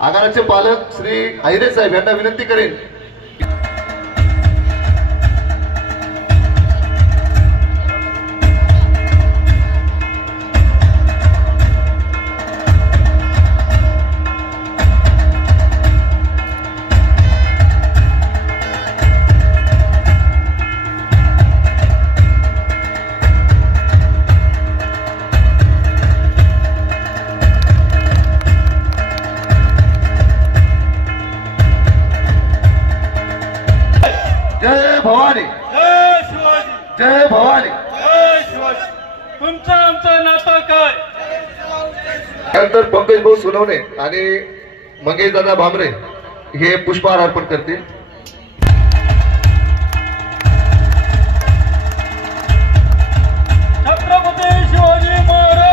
आगाराचे पालक श्री आहिरे साहेब यांना विनंती करेन. तुमचं त्यानंतर पंकज भाऊ सुनवणे आणि मंगेश दादा भामरे हे पुष्पहार अर्पण करतील. छत्रपती शिवाजी महाराज!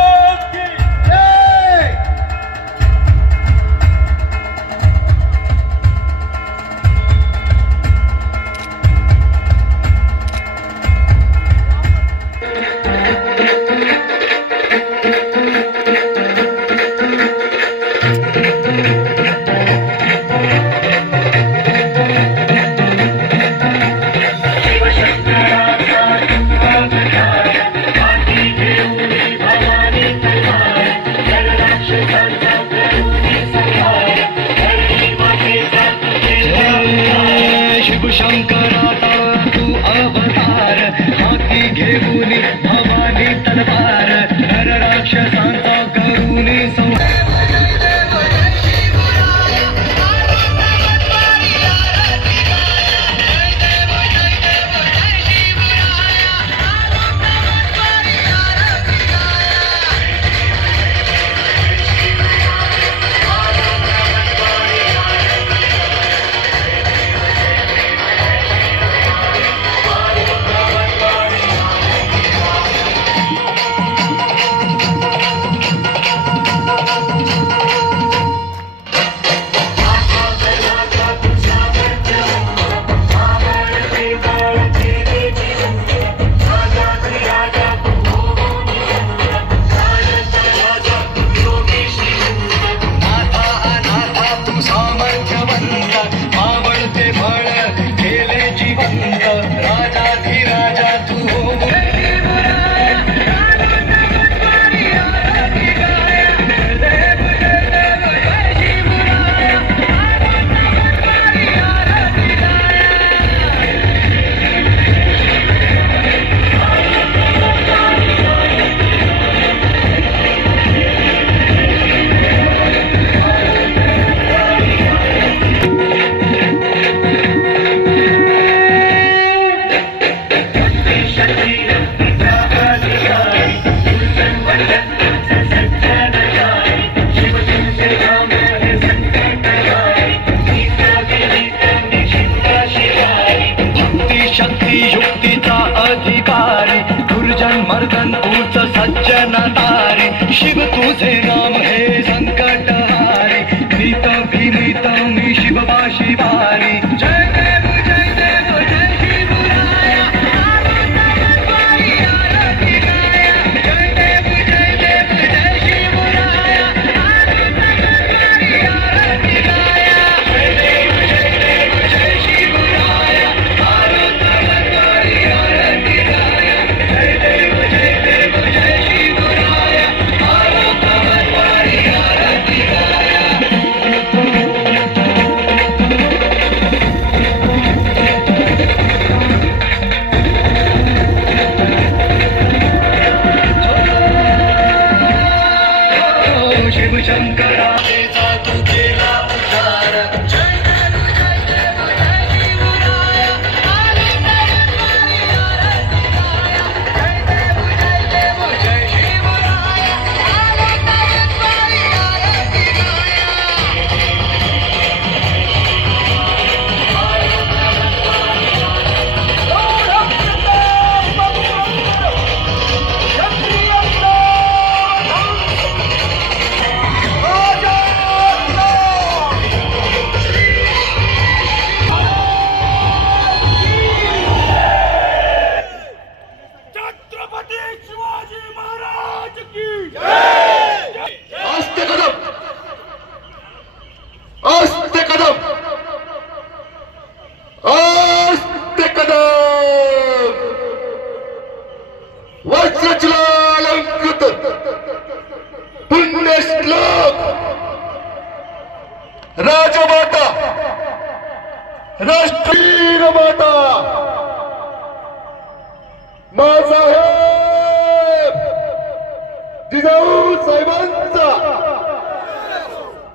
जिजाऊ साहेबांचा.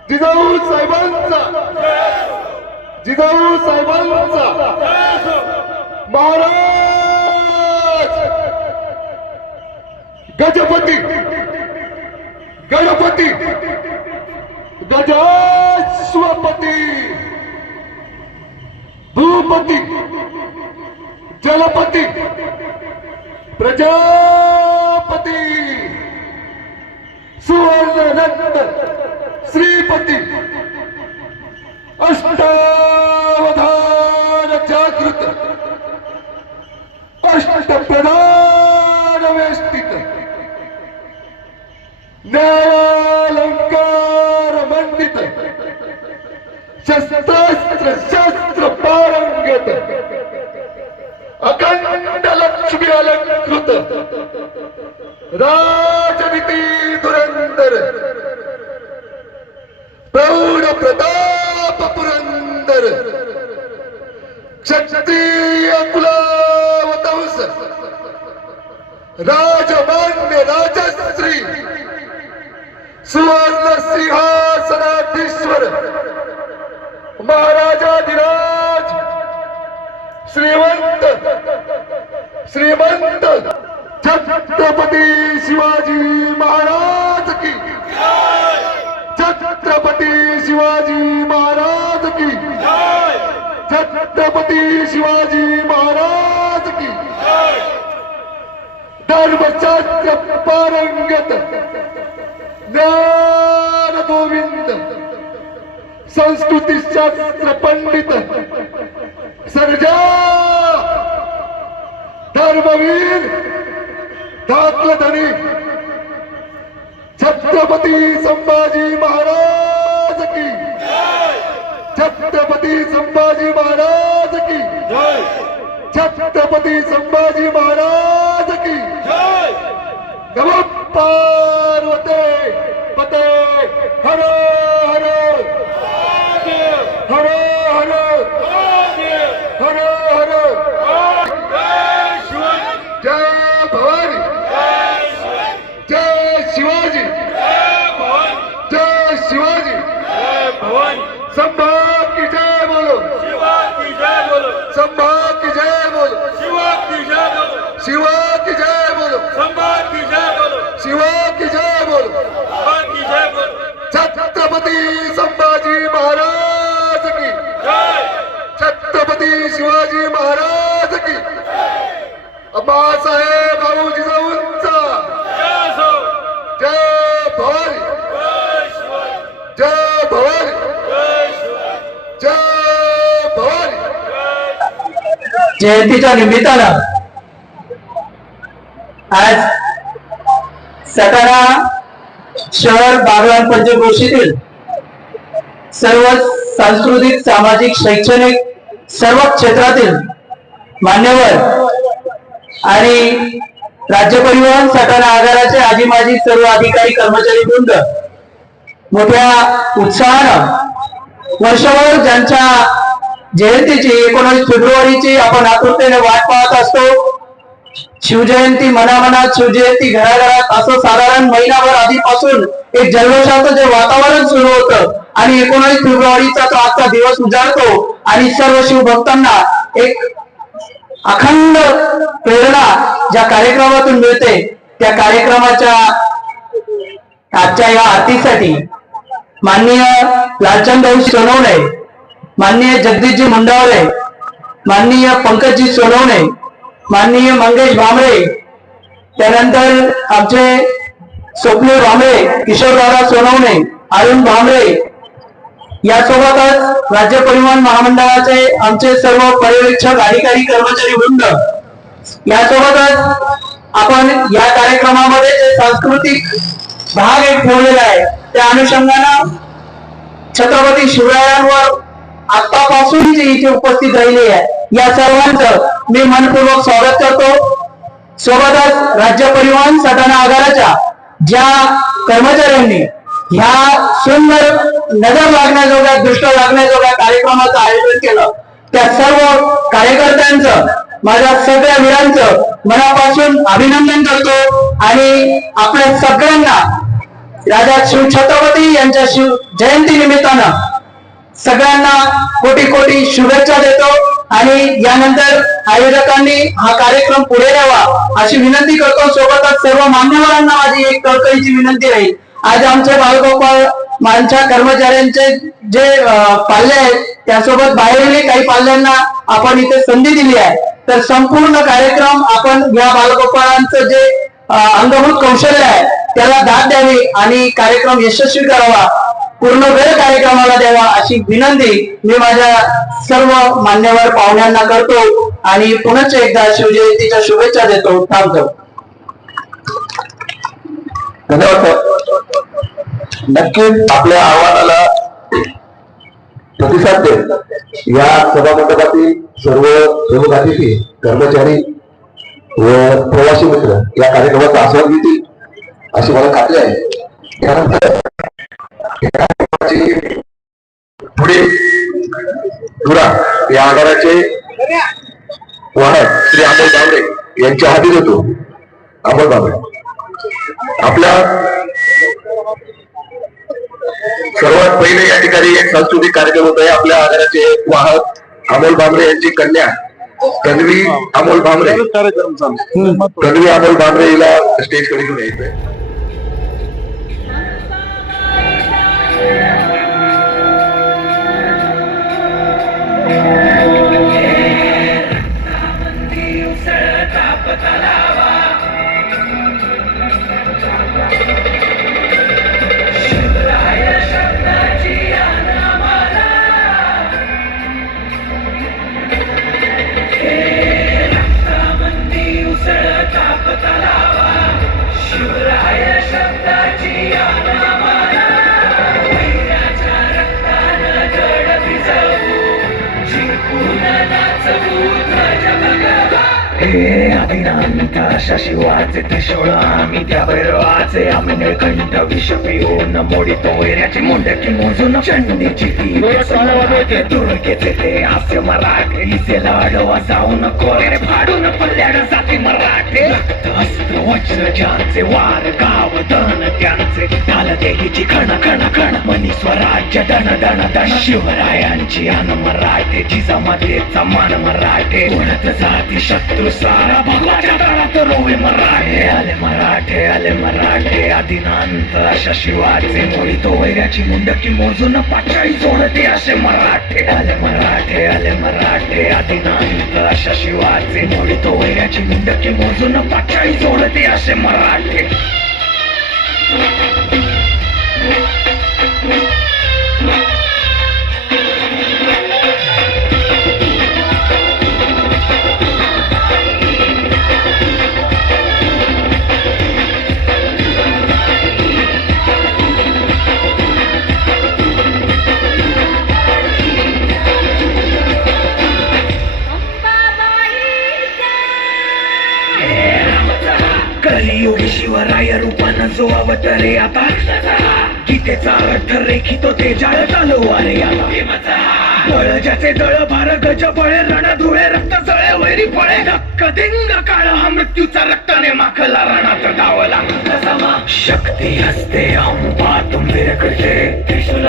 जिजाऊ साहेबांचा. जिजाऊ साहेबांचा. महाराज! गजपती! गणपती! गजास्वपती! भूपती! जलपती! प्रजापती! सुवर्णदत्त श्रीपती. अष्टावधान जागृत. अष्टप्रधान वेष्टित न्यायालंकार मंडित. शस्त्रास्त्र शास्त्र पारंगत. अखंड लक्ष्मी अलंकृत. राजनीती पुरंदर प्रौढ प्रताप पुरंदर. क्षत्रिय कुलावतंस. राजमान्य राजश्री. सुवर्ण सिंहासनाधीश्वर. महाराजाधिराज श्रीमंत. श्रीमंत. छत्रपती शिवाजी महाराज की छत्रपती शिवाजी महाराज की छत्रपती शिवाजी महाराज की धर्मशास्त्र पारंगत ज्ञान गोविंद संस्कृती शास्त्र पंडित सर्जा धर्मवीर धाकलधनी छत्रपती संभाजी महाराज की। छत्रपती संभाजी महाराज की। छत्रपती संभाजी महाराज की। पार्वते पते। हर हर। हर हर। हर हर जय भवानी जय शिवाजी जय शिवाजी संभाग की जय बोलो संभाग की जय बोलो शिवा की जय बोलो शिवा की जय बोलो छत्रपती संभाजी महाराज की। छत्रपती शिवाजी महाराज की। बाळासाहेब भाऊ जिजाऊंचा जय भवानी। जय भवानी। जय भवानी। जयंतीच्या निमित्तानं आज सटाणा शहर बागलाण पंचक्रोशीतील सर्व सांस्कृतिक सामाजिक शैक्षणिक सर्व क्षेत्रातील मान्यवर आणि राज्य परिवहन सटाणा आगाराचे आजी माजी सर्व अधिकारी कर्मचारी वृंद मोठ्या उत्साहानं वर्षभर ज्यांच्या जयंतीची एकोणीस फेब्रुवारीची आपण आतुरतेने वाट पाहत असतो शिवजयंती मनामनात शिवजयंती घराघरात असं साधारण महिनाभर आधीपासून एक जल्लोषाचं जे वातावरण सुरू होतं आणि एकोणीस फेब्रुवारीचा तो आजचा दिवस उजाडतो आणि सर्व शिवभक्तांना एक अखंड प्रेरणा ज्या कार्यक्रमातून मिळते त्या कार्यक्रमाच्या आजच्या या आरतीसाठी माननीय लालचंद सोनवणे माननीय जगदीशजी मुंडावरे माननीय पंकजजी सोनवणे माननीय मंगेश भांबरे त्यानंतर आमचे स्वप्ने भांबरे किशोरदादा सोनवणे अरुण भांबरे यासोबतच राज्य परिवहन महामंडळाचे आमचे सर्व पर्यवेक्षक अधिकारी कर्मचारी वृंद यासोबतच आपण या कार्यक्रमामध्ये जे सांस्कृतिक भाग एक ठेवलेला आहे त्या अनुषंगानं छत्रपती शिवरायांवर आतापासून जे इथे उपस्थित राहिले आहे या सर्वांचं मी मनपूर्वक स्वागत करतो. सोबतच राज्य परिवहन सटाणा आगाराच्या ज्या कर्मचाऱ्यांनी ह्या सुंदर नजर लागण्याजोग्या दृष्ट लागण्याजोग्या कार्यक्रमाचं आयोजन केलं त्या सर्व कार्यकर्त्यांचं माझ्या सगळ्या वीरांचं मनापासून अभिनंदन करतो. आणि आपल्या सगळ्यांना राजा शिव छत्रपती यांच्या शिव जयंती निमित्तानं सगळ्यांना कोटी कोटी शुभेच्छा देतो आणि यानंतर आयोजकांनी हा कार्यक्रम पुढे न्यावा अशी विनंती करतो. सोबतच सर्व मान्यवरांना माझी एक कळकळीची विनंती राहील. आज आमचे बालगोपाळ मानच्या कर्मचाऱ्यांचे जे पाल्य पाल्ले आहेत त्यासोबत बाहेरील काही पाल्यांना आपण इथे संधी दिली आहे. तर संपूर्ण कार्यक्रम आपण या बालगोपाळांचं जे अंगभूत कौशल्य आहे त्याला दाद द्यावी आणि कार्यक्रम यशस्वी करावा. पूर्ण वेळ कार्यक्रमाला द्यावा अशी विनंती मी माझ्या सर्व मान्यवर पाहुण्यांना करतो आणि पुनश्च एकदा शिवजयंतीच्या शुभेच्छा देतो. थांबतो. नक्की नक्कीच आपल्या आव्हानाला प्रतिसाद देत या सभामंडपातील सर्व प्रमुख अतिथी कर्मचारी व प्रवासी मित्र या कार्यक्रमाचा आस्वाद घेतील अशी मला खात्री आहे. त्यानंतर कार्यक्रमाची पुढे. धुरा या आगाराचे वाहक श्री अमोल बाबरे यांच्या हाती देतो अमोल बाबरे आपल्या सर्वात पहिले या ठिकाणी एक सांस्कृतिक कार्यक्रम होत आहे आपल्या आगाराचे वाहक अमोल भांबरे यांची कन्या तन्वी अमोल भांबरे. तन्वी अमोल भांबरे हिला स्टेजकडे घेऊन यायचंय. Amen. que हे अभिनंत शशिवाचे त्रिशूळ आम्ही त्या भैरवाचे आम्ही निळकंठ विष पिऊन मोडितो वैऱ्याची मुंडकी मोजून चंडीची ती दुर्गेचे ते हास्य मराठे लिसेला जाऊन कोरे फाडून पल्ल्याड जाती मराठे अस्त्र वज्र वार गाव दन त्यांचे ढाल देहीची खण खण खण मनी स्वराज्य दण दण दण शिवरायांची अन मराठे जिजामातेचा मान मराठे उडत जाती शत्रू सारा भगवाच्या रोवे मराठे आले मराठे आले मराठे. आदिनांत अशा शिवाचे मोळी तो वैराची मुंडकी मोजून पाचाळी जोडते असे मराठे. आले मराठे आले मराठे. आदिनांत अशा शिवाचे मोळी तो वैराची मुंडकी मोजून पाचाळी जोडते असे मराठे. योगी शिवराय रूपानं जो अवतरे आता. गीतेचा अर्थ रेखितो ते जाळ तलवारे आता. तळजाचे तळ दळ भार गज पळे रण धुळे रक्त सळे वैरी फळे कदिंग काळ हा मृत्यूचा रक्ताने माखला रणात धावला. शक्ती हस्ते अंबा तुम विरकते त्रिशूल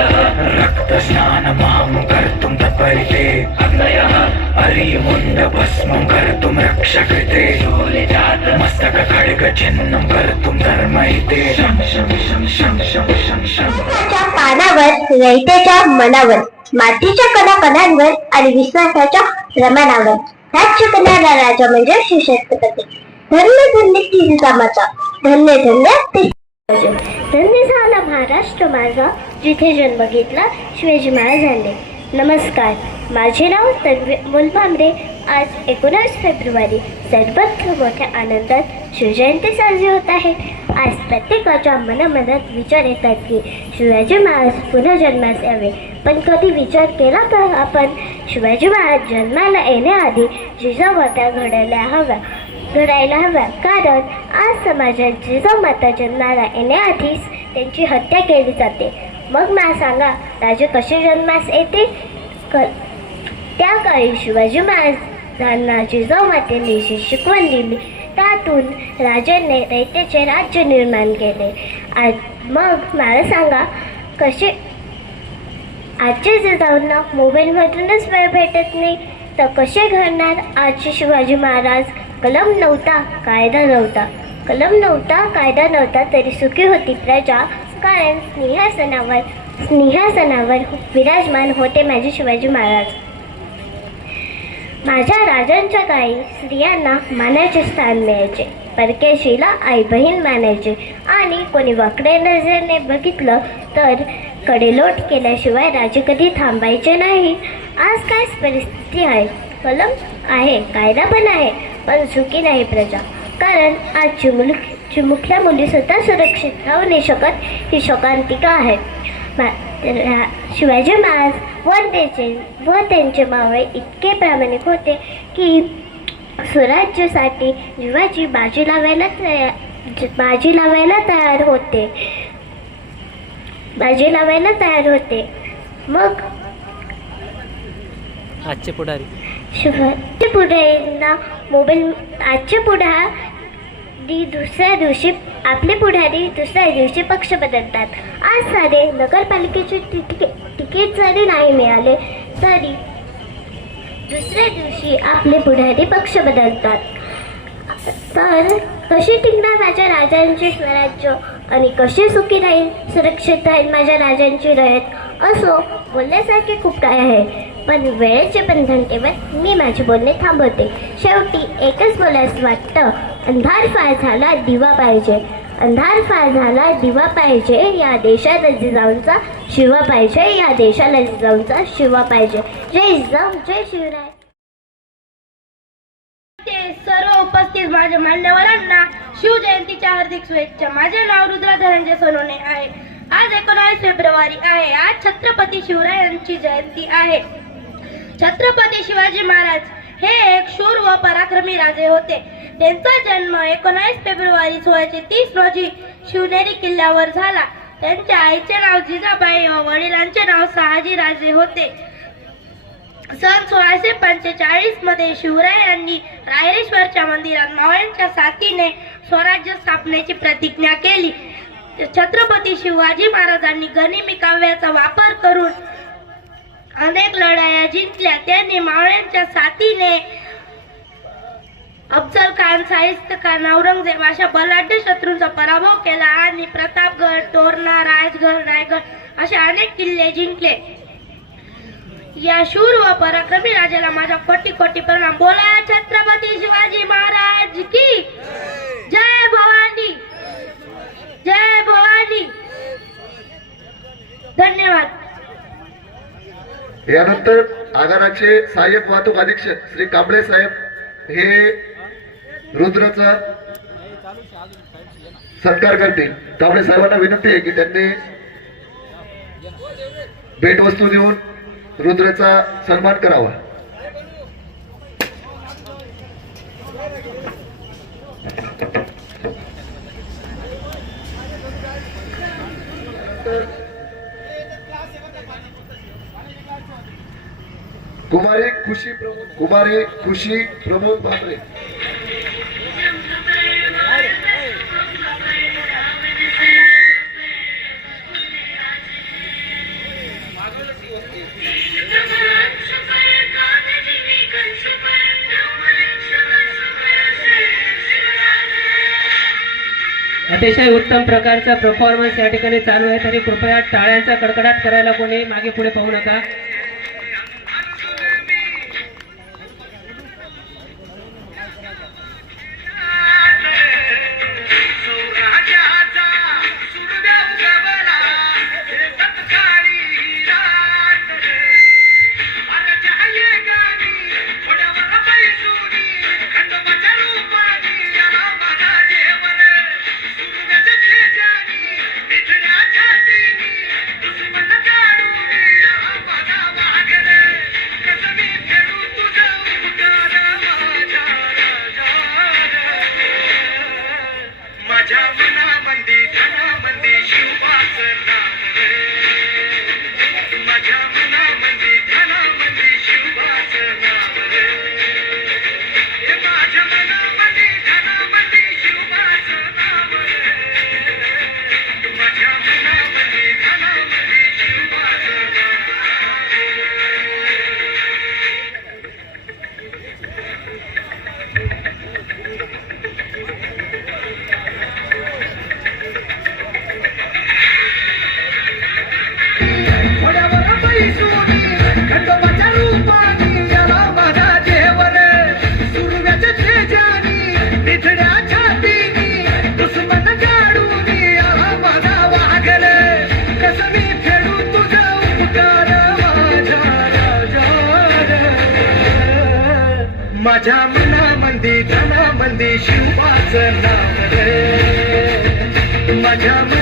रक्त स्नान माम कर्तुम तपरिते. अग्नय हरि मुंड भस्म कर्तुम रक्षा कृते मस्तक खड्ग चिन्नं कर्तुम धर्महिते शं शं शं शं शं शं शं. पानावर रयतेच्या मनावर. मातीच्या कणा आणि विश्वासाच्या प्रमाणावर राज्य करणारा राजा म्हणजे श्री छत्रपती धन्य धन्य ती धन्य धन्य धन्य झाला महाराष्ट्र माझा जिथे जन्म घेतला शिवाजी महाराजांनी. नमस्कार. माझे नाव तन्वी मुलभांबरे आज एकोणीस फेब्रुवारी. सर्वत्र मोठ्या आनंदात शिवजयंती साजरी होत आहे. आज प्रत्येकाच्या मनामनात विचार येतात की शिवाजी महाराज पुन्हा जन्मास यावे. पण कधी विचार केला का आपण शिवाजी महाराज जन्माला येण्याआधी जिजामाता घडायला हव्या घडायला हव्या. कारण आज समाजात जिजामाता जन्माला येण्याआधीच त्यांची हत्या केली जाते. मग मला सांगा राजे कसे जन्मास येते? क त्या काळी शिवाजी महाराज त्यांना जिजामातेने शिकवण दिली. त्यातून राजाने रयतेचे राज्य निर्माण केले. आज मग मला सांगा कसे आजचे जिजाऊंना मोबाईलमधूनच वेळ भेटत नाही? तर कसे घडणार? आजचे शिवाजी महाराज कलम नव्हता कायदा नव्हता. कलम नव्हता कायदा नव्हता तरी सुखी होती प्रजा. कारण स्नेहासनावर स्नेहासनावर विराजमान होते माझे शिवाजी महाराज. माझ्या राजांच्या काळी स्त्रियांना मानाचे स्थान मिळायचे. परकेशीला आई बहीण मानायचे. आणि कोणी वाकडे नजरेने बघितलं तर कडेलोट केल्याशिवाय राजे कधी थांबायचे नाही. आज काय परिस्थिती आहे? कलम आहे कायदा पण आहे पण सुखी नाही प्रजा. कारण आज चिमुल चिमुकल्या मुली स्वतः सुरक्षित राहू नाही शकत ही शोकांतिका आहे. शिवाजी महाराज व त्याचे व त्यांचे मावळे इतके प्रामाणिक होते की स्वराज्यासाठी जीवाची बाजी लावायला तयार बाजी लावायला तयार होते. बाजी लावायला तयार होते. मग आजचे पुढारी. शिवाजी पुढारींना मोबाईल आजच्या पुढारी दुसऱ्या दिवशी आपले पुढारी दुसऱ्या दिवशी पक्ष बदलतात. आज साधे नगरपालिकेचे तिकीट तिकीट जरी नाही मिळाले तरी दुसऱ्या दिवशी आपले पुढारी पक्ष बदलतात. तर कशी टिकणार माझ्या राजांचे स्वराज्य आणि कशी सुखी राहील सुरक्षित राहील माझ्या राजांची रयत? असो बोलण्यासारखे खूप काय आहे. पण वेळेचे बंधन ठेवत मी माझे बोलणे थांबवते. शेवटी एकच बोलायचं वाटतं अंधार फार झाला दिवा पाहिजे. अंधार फार झाला दिवा पाहिजे या देशाला जिजाऊंचा शिवा पाहिजे या देशाला जिजाऊंचा शिवा पाहिजे. जय जिजाऊ जय शिवराय. ते सर्व उपस्थित माझ्या मान्यवरांना शिवजयंतीच्या हार्दिक शुभेच्छा. माझे नाव रुद्रा धनंजय सोनोने आहे. आज एकोणावीस फेब्रुवारी आहे. आज छत्रपती शिवरायांची जयंती आहे. छत्रपती शिवाजी महाराज हे एक शूर व पराक्रमी राजे होते. त्यांचा जन्म एकोणीस फेब्रुवारी सोळाशे तीस रोजी शिवनेरी किल्ल्यावर झाला. त्यांच्या आईचे नाव जिजाबाई व वडिलांचे नाव सहाजी राजे होते. सन सोळाशे पंचेचाळीसमध्ये शिवरायांनी रायरेश्वरच्या मंदिरात मावळ्यांच्या साथीने स्वराज्य स्थापनेची प्रतिज्ञा केली. छत्रपती शिवाजी महाराजांनी गनिमी काव्याचा वापर करून अनेक लढाया जिंकल्या. त्यांनी मावळ्यांच्या साथीने अफजल खान साहित्य खान औरंगजेब अशा बलाढ्य शत्रूंचा पराभव केला आणि प्रतापगड तोरणा राजगड रायगड असे अनेक किल्ले जिंकले. या शूर व पराक्रमी राजाला माझा कोटी कोटी प्रणाम. बोला छत्रपती शिवाजी महाराज की जय भवानी जय भवानी. धन्यवाद. यानंतर आगाराचे सहाय्यक वाहतूक अधीक्षक श्री कांबळे साहेब हे रुद्राचा सत्कार करतील. कांबळे साहेबांना विनंती आहे की त्यांनी भेटवस्तू देऊन रुद्राचा सन्मान करावा. कुमारी खुशी प्रमोद कुमारी खुशी प्रमोद भाकरे अतिशय उत्तम प्रकारचा परफॉर्मन्स या ठिकाणी चालू आहे. तरी कृपया टाळ्यांचा कडकडाट करायला कोणी मागे पुढे पाहू नका. रे माझ्या